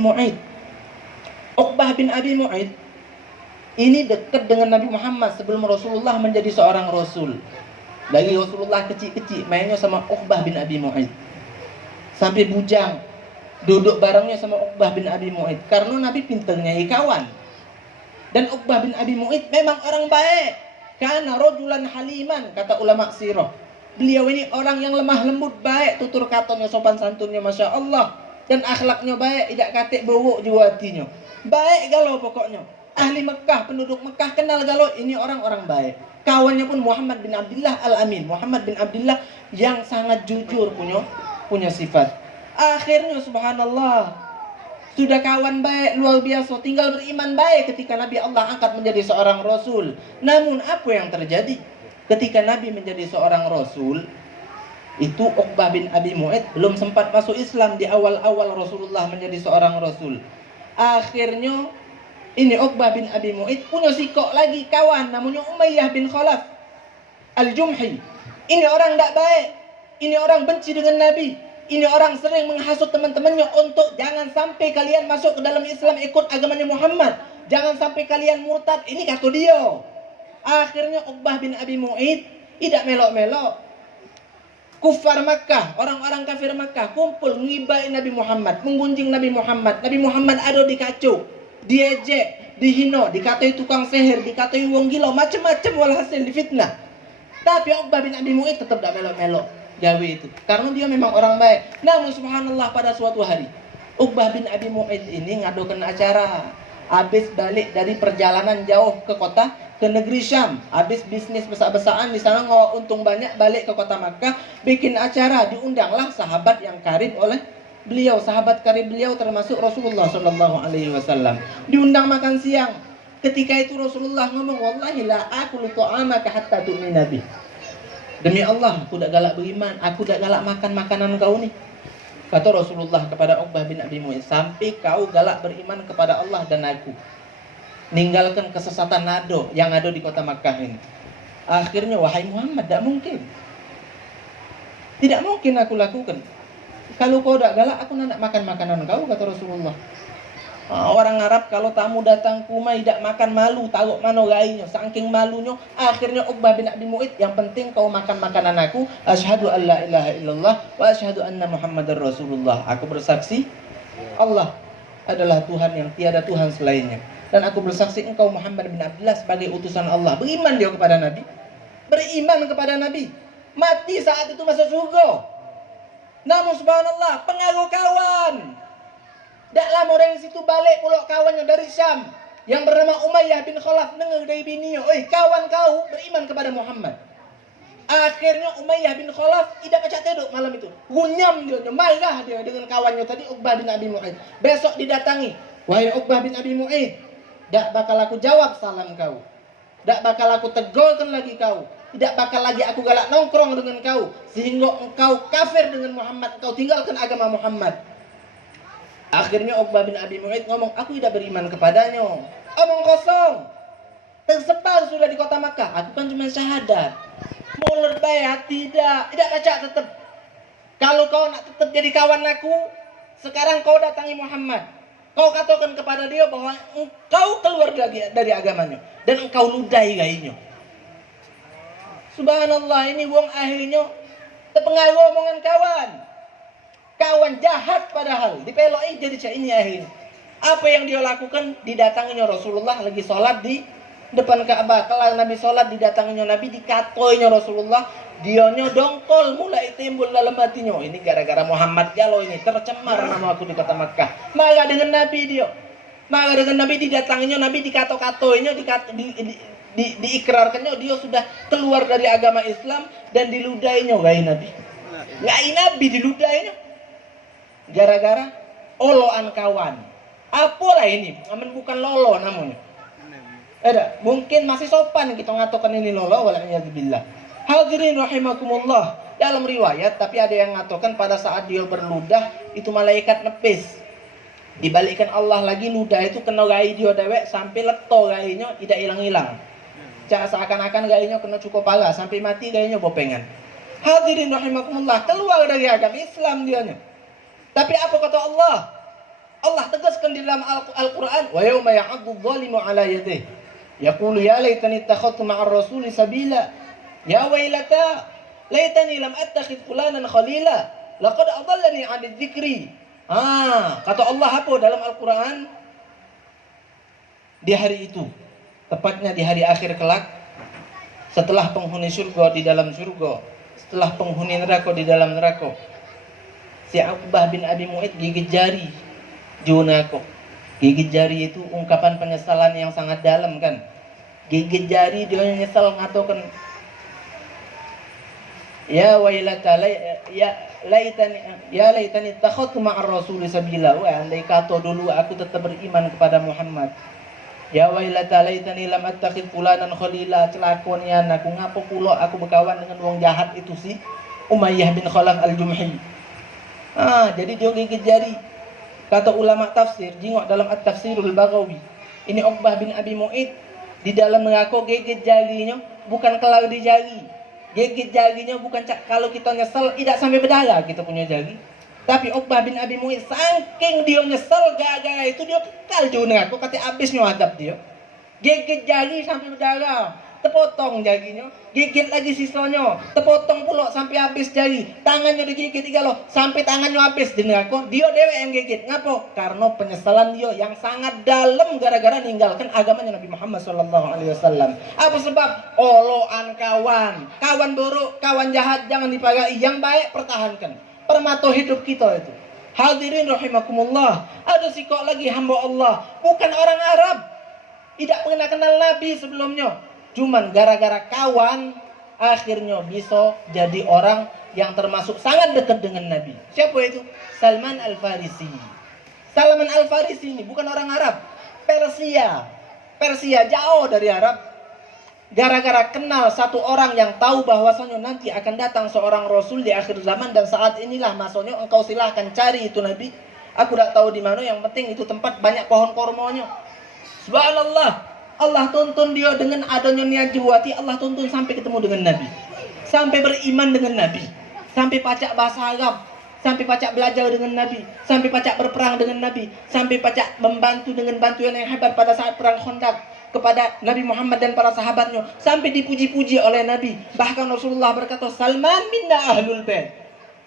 Mu'aid. Uqbah bin Abi Mu'aid ini dekat dengan Nabi Muhammad sebelum Rasulullah menjadi seorang Rasul. Lagi Rasulullah kecil-kecil mainnya sama Uqbah bin Abi Mu'aid. Sampai bujang duduk barengnya sama Uqbah bin Abi Mu'aid. Karena Nabi pinternya kawan. Dan Uqbah bin Abi Mu'aid memang orang baik. Kana rajulan haliman, kata ulama sirah. Beliau ini orang yang lemah lembut, baik tutur katanya, sopan santunnya, Masya Allah. Dan akhlaknya baik, tidak katik bawuk juwatinya. Baik galau pokoknya. Ahli Mekah, penduduk Mekah kenal galau ini orang-orang baik. Kawannya pun Muhammad bin Abdullah Al-Amin. Muhammad bin Abdullah yang sangat jujur punya sifat. Akhirnya subhanallah, sudah kawan baik luar biasa, tinggal beriman baik ketika Nabi Allah angkat menjadi seorang Rasul. Namun apa yang terjadi ketika Nabi menjadi seorang Rasul? Itu Uqbah bin Abi Mu'aid belum sempat masuk Islam di awal-awal Rasulullah menjadi seorang Rasul. Akhirnya ini Uqbah bin Abi Mu'aid punya sikok lagi kawan namanya Umayyah bin Khalaf Al-Jumhi. Ini orang tidak baik. Ini orang benci dengan Nabi. Ini orang sering menghasut teman-temannya untuk jangan sampai kalian masuk ke dalam Islam, ikut agamanya Muhammad. Jangan sampai kalian murtad. Ini kata dia. Akhirnya Uqbah bin Abi Mu'aid tidak melok-melok. Kufar Makkah, orang-orang kafir Makkah kumpul ngibain Nabi Muhammad, menggunjing Nabi Muhammad. Nabi Muhammad ada dikacau, diejek, dihina, dikatai tukang sihir, dikatai wong gila, macam-macam walhasil difitnah. Tapi Uqbah bin Abi Mu'aid tetap tidak melok-melok gawe itu, karena dia memang orang baik. Namun subhanallah pada suatu hari Uqbah bin Abi Mu'aid ini ngadakan acara. Habis balik dari perjalanan jauh ke negeri Syam, habis bisnis besar-besaran di sana untung banyak, balik ke kota Makkah, bikin acara, diundanglah sahabat yang karib oleh beliau, sahabat karib beliau termasuk Rasulullah Shallallahu Alaihi Wasallam. Diundang makan siang. Ketika itu Rasulullah ngomong, wallahi la akulu ta'amaka hatta tu'mina bih. Demi Allah, aku tidak galak beriman, aku tidak galak makan makanan kau nih. Kata Rasulullah kepada Uqbah bin Abi Mu'aid, sampai kau galak beriman kepada Allah dan aku. Ninggalkan kesesatan nado yang ada di kota Makkah ini. Akhirnya, wahai Muhammad, tidak mungkin. Tidak mungkin aku lakukan. Kalau kau tidak galak, aku tidak makan makanan kau, kata Rasulullah. Orang Arab kalau tamu datang ke rumah tidak makan, malu, taruh mana gainya, saking malunya. Akhirnya Uqbah bin Abi Mu'aid, yang penting kau makan makanan aku. Asyhadu an la ilaha illallah wa asyhadu anna Muhammadar Rasulullah. Aku bersaksi Allah adalah Tuhan yang tiada Tuhan selainnya, dan aku bersaksi engkau Muhammad bin Abdullah sebagai utusan Allah. Beriman dia kepada Nabi. Beriman kepada Nabi. Mati saat itu masuk surga. Namun subhanallah, pengaruh kawan. Tak lama dari situ balik pula kawannya dari Syam yang bernama Umayyah bin Khalaf, dengar dari bininya, kawan kau beriman kepada Muhammad. Akhirnya Umayyah bin Khalaf tidak pacak tidur malam itu. Gunyam dia, marah dia dengan kawannya tadi Uqbah bin Abi Mu'aid. Besok didatangi, wahai Uqbah bin Abi Mu'aid, tak bakal aku jawab salam kau. Tak bakal aku tegurkan lagi kau. Tidak bakal lagi aku galak nongkrong dengan kau sehingga engkau kafir dengan Muhammad, engkau tinggalkan agama Muhammad. Akhirnya Uqbah bin Abi Mu'aid ngomong, aku tidak beriman kepadanya. Omong kosong. Tersebar sudah di kota Makkah. Aku kan cuma syahadat. Mulut bayar, tidak baca tetap. Kalau kau nak tetap jadi kawan aku, sekarang kau datangi Muhammad. Kau katakan kepada dia bahwa engkau keluar dari agamanya dan engkau ludahi gainya. Subhanallah, ini wong akhirnya terpengaruh omongan kawan. Kawan jahat padahal dipeloi jadi ini akhirnya. Apa yang dia lakukan? Didatanginya Rasulullah lagi sholat di depan Ka'bah. Kalau Nabi sholat, didatanginya Nabi, dikatoinya Rasulullah, Dionyo dongkol mulai timbul dalam hatinya. Ini gara-gara Muhammad Galo ini tercemar nama aku di kota Makkah. Maka dengan Nabi dia. Maka dengan Nabi didatanginya, Nabi dikato-katoinya, diikrarkannya dia sudah keluar dari agama Islam dan diludainya gai Nabi. Gai Nabi diludainya. Gara-gara oloan kawan. Apalah ini? Aman bukan lolo namanya. Ada, mungkin masih sopan kita ngatokan ini lolo wala'iyadzubillah. Hadirin rahimakumullah. Dalam riwayat, tapi ada yang ngatokan pada saat dia berludah itu malaikat nepis. Dibalikkan Allah lagi ludah itu kena gai dia dewek sampai leto gainya tidak hilang-hilang. Seakan-akan gainya kena cukup pala sampai mati gainya bopengan. Hadirin rahimakumullah, keluar dari agama Islam dianya. Tapi apa kata Allah? Allah tegaskan di dalam Al-Qur'an, wa yauma ya'addu adh-dhalimu 'ala yadihi yaqulu ya laitani ittakhadtu ma'ar rasuli sabila ya wailata laitani lam attakhidh fulanan khalila laqad adallani 'ani dzikri. Kata Allah apa dalam Al-Qur'an? Di hari itu, tepatnya di hari akhir kelak, setelah penghuni surga di dalam surga, setelah penghuni neraka di dalam neraka, si Uqbah bin Abi Mu'ayth gigit jari Junako. Gigit jari itu ungkapan penyesalan yang sangat dalam kan. Gigit jari dia nyesal ngatokan ya wailata ya laitani takhadtu ma'ar rasuli sabila. Wah, andai kata dulu aku tetap beriman kepada Muhammad. Ya wailata laitani lam attakhidh fulanan khalila. Celakanya aku ngapo pula aku berkawan dengan wong jahat itu sih Umayyah bin Khalaf al-Jumhi. Jadi dia gigit jari. Kata ulama tafsir, jingok dalam At-Tafsirul Baghawi. Ini Uqbah bin Abi Mu'ayth di dalam mengaku gigit jarinya bukan kalau di jari. Gigit jarinya bukan kalau kita nyesel tidak sampai berdarah kita punya jari. Tapi Uqbah bin Abi Mu'ayth saking dia nyesel gara-gara itu dia kekal di neraka kata habisnya adab dia. Gigit jari sampai berdarah, terpotong jarinya, gigit lagi sisanya, terpotong pula sampai habis jari, tangannya digigit tiga loh, sampai tangannya habis di neraka, dia dewe yang gigit. Ngapo? Karena penyesalan dia yang sangat dalam gara-gara ninggalkan agamanya Nabi Muhammad SAW. Apa sebab? Oloan kawan, kawan buruk, kawan jahat jangan dipakai, yang baik pertahankan. Permata hidup kita itu. Hadirin rahimakumullah. Ada si kok lagi hamba Allah, bukan orang Arab, tidak pernah kenal Nabi sebelumnya. Cuman gara-gara kawan akhirnya bisa jadi orang yang termasuk sangat dekat dengan Nabi. Siapa itu? Salman Al-Farisi. Salman Al-Farisi ini bukan orang Arab, Persia jauh dari Arab. Gara-gara kenal satu orang yang tahu bahwasanya nanti akan datang seorang Rasul di akhir zaman dan saat inilah masanya, engkau silahkan cari itu Nabi. Aku tidak tahu di mana, yang penting itu tempat banyak pohon kormonya. Subhanallah. Allah tuntun dia dengan adanya niat juwati, Allah tuntun sampai ketemu dengan Nabi, sampai beriman dengan Nabi, sampai pacak bahasa Arab, sampai pacak belajar dengan Nabi, sampai pacak berperang dengan Nabi, sampai pacak membantu dengan bantuan yang hebat pada saat perang Khandaq kepada Nabi Muhammad dan para sahabatnya, sampai dipuji-puji oleh Nabi. Bahkan Rasulullah berkata, Salman minna ahlul bait.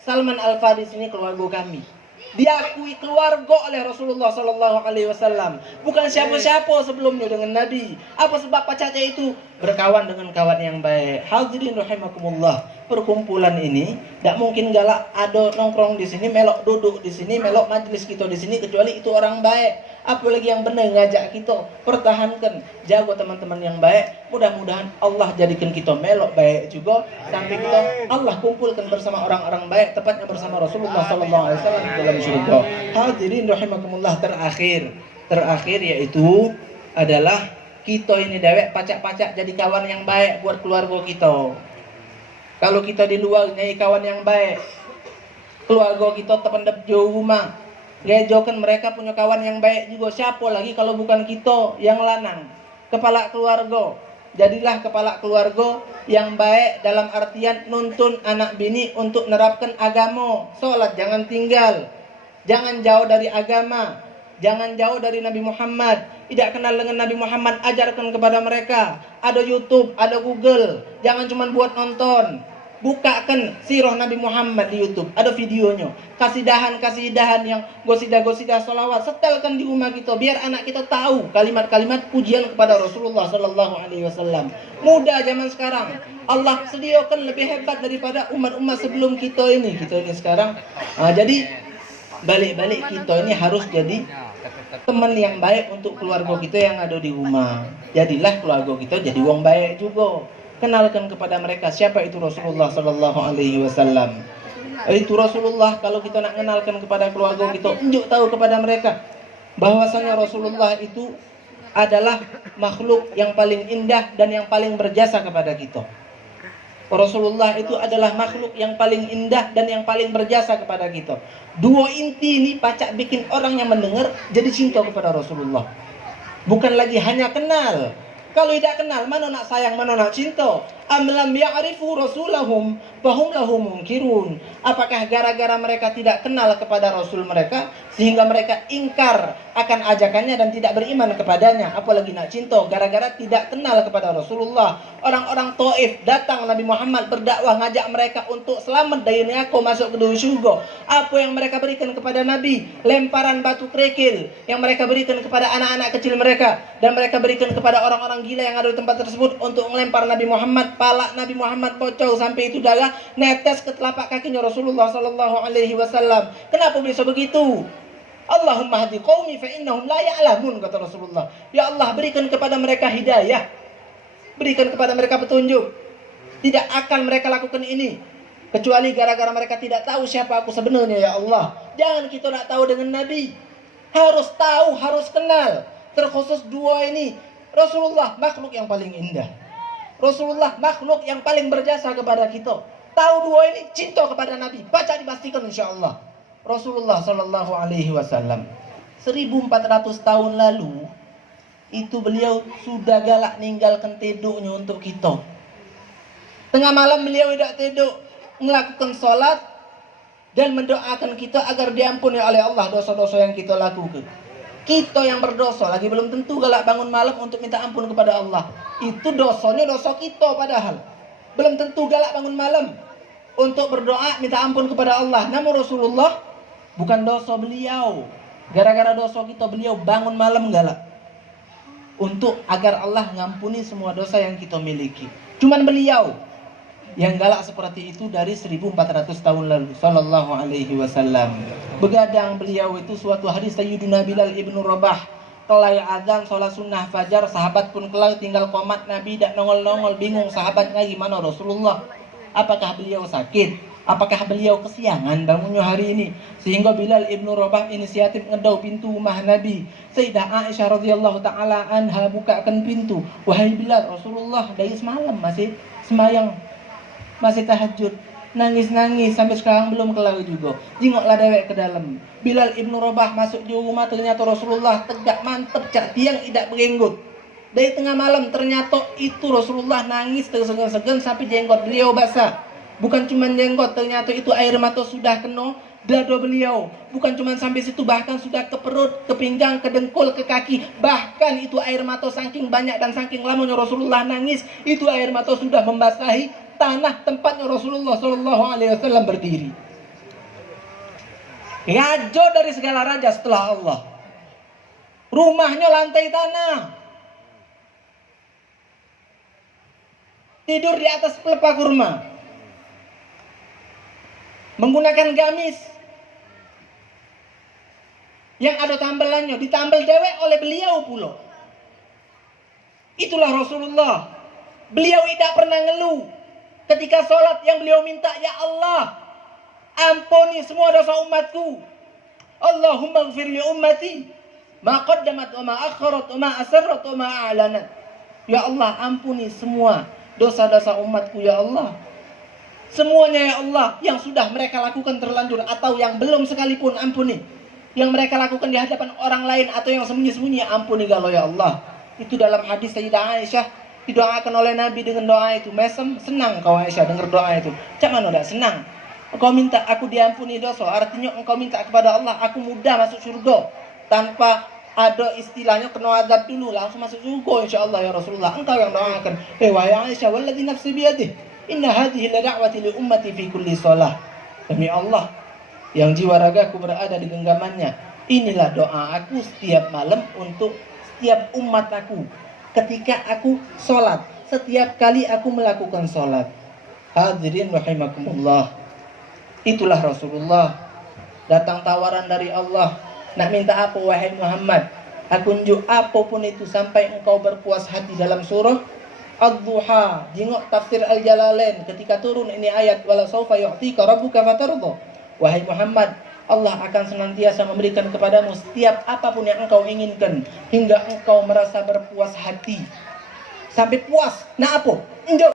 Salman Al-Farisi ini keluarga kami. Diakui keluarga oleh Rasulullah SAW. Bukan siapa-siapa sebelumnya dengan Nabi. Apa sebab pacatnya itu? Berkawan dengan kawan yang baik. Hadirin rahimakumullah. Perkumpulan ini tidak mungkin galak ada nongkrong di sini, melok duduk di sini, melok majlis kita di sini kecuali itu orang baik. Apalagi yang benar ngajak kita, pertahankan, jaga teman-teman yang baik. Mudah-mudahan Allah jadikan kita melok baik juga sampai kita Allah kumpulkan bersama orang-orang baik, tepatnya bersama Rasulullah SAW di dalam surga. Hadirin rahimakumullah, terakhir yaitu adalah kita ini dewek pacak-pacak jadi kawan yang baik buat keluarga kita. Kalau kita di luar nyai kawan yang baik, keluarga kita terpendap jauh rumah, gejokan mereka punya kawan yang baik juga. Siapa lagi kalau bukan kita yang lanang, kepala keluarga. Jadilah kepala keluarga yang baik dalam artian nuntun anak bini untuk nerapkan agama. Sholat jangan tinggal, jangan jauh dari agama, jangan jauh dari Nabi Muhammad. Tidak kenal dengan Nabi Muhammad, ajarkan kepada mereka. Ada YouTube, ada Google, jangan cuma buat nonton. bukakan sirah Nabi Muhammad di YouTube, ada videonya. Kasidahan yang gosidah solawat, setelkan di rumah kita, biar anak kita tahu kalimat-kalimat pujian kepada Rasulullah Sallallahu Alaihi Wasallam. Mudah zaman sekarang, Allah sediakan lebih hebat daripada umat-umat sebelum kita ini sekarang. Jadi balik-balik kita ini harus jadi teman yang baik untuk keluarga kita yang ada di rumah. Jadilah keluarga kita jadi wong baik juga. Kenalkan kepada mereka siapa itu Rasulullah Sallallahu Alaihi Wasallam. Itu Rasulullah. Kalau kita nak kenalkan kepada keluarga kita, tunjuk tahu kepada mereka bahwasanya Rasulullah itu adalah makhluk yang paling indah dan yang paling berjasa kepada kita. Rasulullah itu adalah makhluk yang paling indah dan yang paling berjasa kepada kita. Dua inti ini pacak bikin orang yang mendengar jadi cinta kepada Rasulullah. Bukan lagi hanya kenal. Kalau tidak kenal, mana nak sayang, mana nak cinta? Am lam ya'rifu rasulahum fahum lahu munkirun. Apakah gara-gara mereka tidak kenal kepada Rasul mereka sehingga mereka ingkar akan ajakannya dan tidak beriman kepadanya? Apalagi nak cinta gara-gara tidak kenal kepada Rasulullah. Orang-orang Taif datang Nabi Muhammad berdakwah, ngajak mereka untuk selamat dari neraka masuk ke surga. Apa yang mereka berikan kepada Nabi? Lemparan batu kerikil yang mereka berikan kepada anak-anak kecil mereka, dan mereka berikan kepada orang-orang gila yang ada di tempat tersebut untuk melempar Nabi Muhammad. Palak Nabi Muhammad bocor sampai itu darah netes ke telapak kakinya Rasulullah Sallallahu Alaihi Wasallam. Kenapa bisa begitu? Allahumma hadi qaumi fa innahum la ya'lamun, kata Rasulullah. Ya Allah, berikan kepada mereka hidayah, berikan kepada mereka petunjuk. Tidak akan mereka lakukan ini kecuali gara-gara mereka tidak tahu siapa aku sebenarnya. Ya Allah, jangan kita nak tahu dengan Nabi. Harus tahu, harus kenal. Terkhusus dua ini. Rasulullah makhluk yang paling indah, Rasulullah makhluk yang paling berjasa kepada kita. Tahu dua ini, cinta kepada Nabi, baca dipastikan insyaallah. Rasulullah Sallallahu Alaihi Wasallam 1400 tahun lalu itu beliau sudah galak ninggalkan teduknya untuk kita. Tengah malam beliau tidak teduk, melakukan sholat dan mendoakan kita agar diampuni oleh Allah dosa-dosa yang kita lakukan. Kita yang berdosa lagi belum tentu galak bangun malam untuk minta ampun kepada Allah. Itu dosanya dosa kita, padahal belum tentu galak bangun malam untuk berdoa minta ampun kepada Allah. Namun Rasulullah, bukan dosa beliau, gara-gara dosa kita beliau bangun malam galak untuk agar Allah ngampuni semua dosa yang kita miliki. Cuman beliau yang galak seperti itu dari 1400 tahun lalu Sallallahu Alaihi Wasallam. Begadang beliau itu suatu hari Sayyidina Bilal ibnu Rabah kelai azan sholat sunnah fajar, sahabat pun kelai tinggal komat, Nabi dak nongol-nongol, bingung sahabatnya gimana Rasulullah. Apakah beliau sakit? Apakah beliau kesiangan bangunnya hari ini? Sehingga Bilal ibnu Rabah inisiatif ngedau pintu rumah Nabi. Sayyidah Aisyah radhiyallahu taala anha bukakan pintu. Wahai Bilal, Rasulullah dari semalam masih semayang, masih tahajud, nangis-nangis sampai sekarang belum kelar juga. Jingoklah dewek ke dalam. Bilal ibnu Rabah masuk di rumah, ternyata Rasulullah tegak mantep, cak tiang tidak berenggot. Dari tengah malam ternyata itu Rasulullah nangis tersegan-segan sampai jenggot beliau basah. Bukan cuma jenggot, ternyata itu air mata sudah kena dada beliau. Bukan cuma sampai situ, bahkan sudah ke perut, ke pinggang, ke dengkul, ke kaki. Bahkan itu air mata saking banyak dan saking lamanya Rasulullah nangis, itu air mata sudah membasahi tanah tempatnya Rasulullah Sallallahu Alaihi Wasallam berdiri. Raja dari segala raja setelah Allah, rumahnya lantai tanah, tidur di atas pelepah kurma, menggunakan gamis yang ada tambelannya, ditambal dewek oleh beliau pula. Itulah Rasulullah. Beliau tidak pernah ngeluh ketika sholat. Yang beliau minta, ya Allah, ampuni semua dosa umatku. Allahumma ighfir li ummati ma qaddamat wa ma akharat wa ma asarrat wa ma a'lanat. Ya Allah, ampuni semua dosa-dosa umatku ya Allah. Semuanya ya Allah, yang sudah mereka lakukan terlanjur atau yang belum sekalipun, ampuni. Yang mereka lakukan di hadapan orang lain atau yang sembunyi-sembunyi, ampuni kalau ya Allah. Itu dalam hadis Sayyidah Aisyah didoakan oleh Nabi dengan doa itu. Mesem, senang kau Aisyah dengar doa itu. Cak mana tidak senang? Engkau minta aku diampuni dosa, artinya engkau minta kepada Allah aku mudah masuk surga tanpa ada istilahnya kena azab dulu, langsung masuk surga insyaallah ya Rasulullah. Engkau yang doakan. Wahai Aisyah, walladzi nafsi biyadih, Inna hadhihi la da'wati li ummati fi kulli shalah. Demi Allah yang jiwa ragaku berada di genggamannya, inilah doa aku setiap malam untuk setiap umat aku ketika aku sholat, setiap kali aku melakukan sholat. Hadirin rahimakumullah, itulah Rasulullah. Datang tawaran dari Allah, nak minta apa wahai Muhammad? Aku unjuk apapun itu sampai engkau berpuas hati. Dalam surah Ad-Duha, jengok tafsir Al-Jalalain ketika turun ini ayat, wala sawfa yu'tika rabbuka fatarda. Wahai Muhammad, Allah akan senantiasa memberikan kepadamu setiap apapun yang engkau inginkan hingga engkau merasa berpuas hati. Sampai puas, nah apa? Enjo,